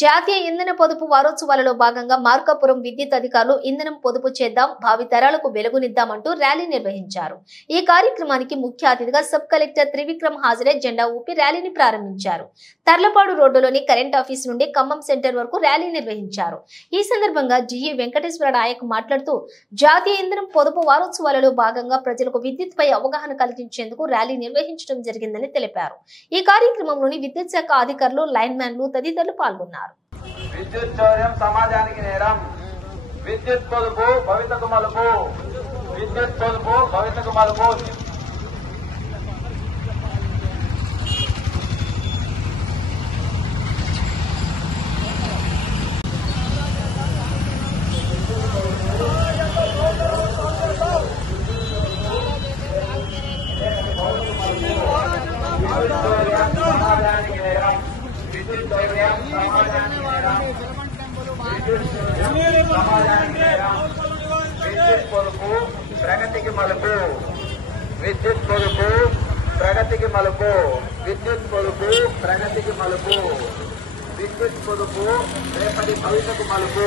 జాతీయ ఇంధన పొదుపు వారోత్సవాలలో భాగంగా మార్కాపురం విద్యుత్ అధికారులు ఇంధనం పొదుపు చేద్దాం, భావితరాలకు వెలుగునిద్దామంటూ ర్యాలీ నిర్వహించారు. ఈ కార్యక్రమానికి ముఖ్య అతిథిగా సబ్ కలెక్టర్ త్రివిక్రమ్ హాజరై జెండా ఊపి ర్యాలీని ప్రారంభించారు. తర్లపాడు రోడ్డులోని కరెంట్ ఆఫీస్ నుండి ఖమ్మం సెంటర్ వరకు ర్యాలీ నిర్వహించారు. ఈ సందర్భంగా జిఈ వెంకటేశ్వర నాయక్ మాట్లాడుతూ జాతీయ ఇంధనం పొదుపు వారోత్సవాలలో భాగంగా ప్రజలకు విద్యుత్ పై అవగాహన కలిగించేందుకు ర్యాలీ నిర్వహించడం జరిగిందని తెలిపారు. ఈ కార్యక్రమంలోని విద్యుత్ శాఖ అధికారులు, లైన్ మ్యాన్లు తదితరులు పాల్గొన్నారు. విద్యుత్ చౌర్యం సమాజానికి నేరం. విద్యుత్ పొదుపు భవితకు మలుపు. విద్యుత్ పొదుపు భవితకు మలుపు. సమాజానికి నేరం. విద్యుత్ చౌర్యం సమాజానికి నేరం. సమాజానికి నేరం. విద్యుత్ పొదుపు ప్రగతికి మలుపు. విద్యుత్ పొదుపు ప్రగతికి మలుపు. విద్యుత్ పొదుపు ప్రగతికి మలుపు. విద్యుత్ పొదుపు రేపటి భవిష్యత్తు మలుపు.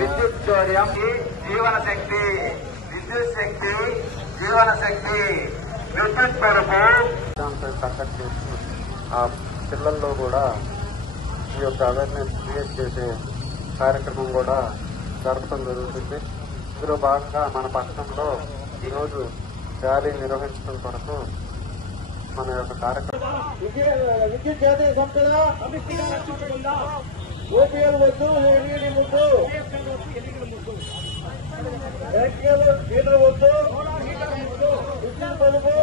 విద్యుత్ చౌర్యం జీవన శక్తి. విద్యుత్ శక్తి జీవన శక్తి. విద్యుత్ పొదుపు కండక్ట్ చేసి ఆ పిల్లల్లో కూడా ఈ యొక్క అవేర్నెస్ క్రియేట్ చేసే కార్యక్రమం కూడా జరపడం జరుగుతుంది. ఇందులో భాగంగా మన పట్టణంలో ఈరోజు ర్యాలీ నిర్వహించడం కొరకు మన యొక్క కార్యక్రమం విద్యుత్ జాతీయ సంస్థల ఓపీఎల్ వద్దు, ఎన్ఈడి ముద్దు, ఎలక్ట్రికల్ మీటర్ వద్దు, విద్యుత్ పొదుపు